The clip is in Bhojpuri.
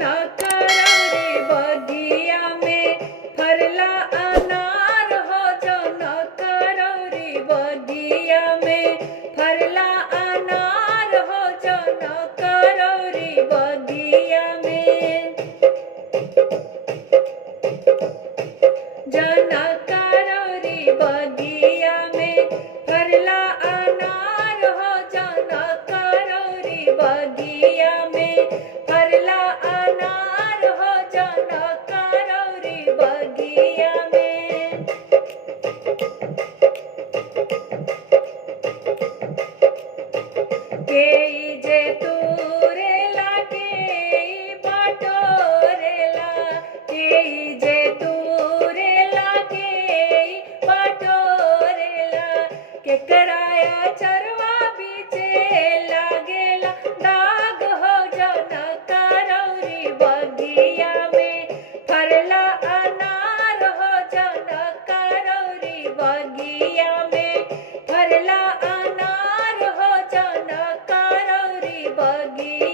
जनक रौरी बगिया में फरला अनार हो। जनक रौरी बगिया में फरला अनार हो। जनक रौरी बगिया में जनक रौरी बगिया में फरला अनार हो। जनक रौरी बगिया में फरला अनार हो। जनक रौरी बगिया में केई जे तूरेला केई बटोरेला। केई जे तूरेला केई बटोरेला। केकराया चरवा बीचे लागेला दाग हो। जनक रौरी बगिया में फरला अनार हो। जनक रौरी बगिया में फरला अनार हो। जनक रौरी बगिया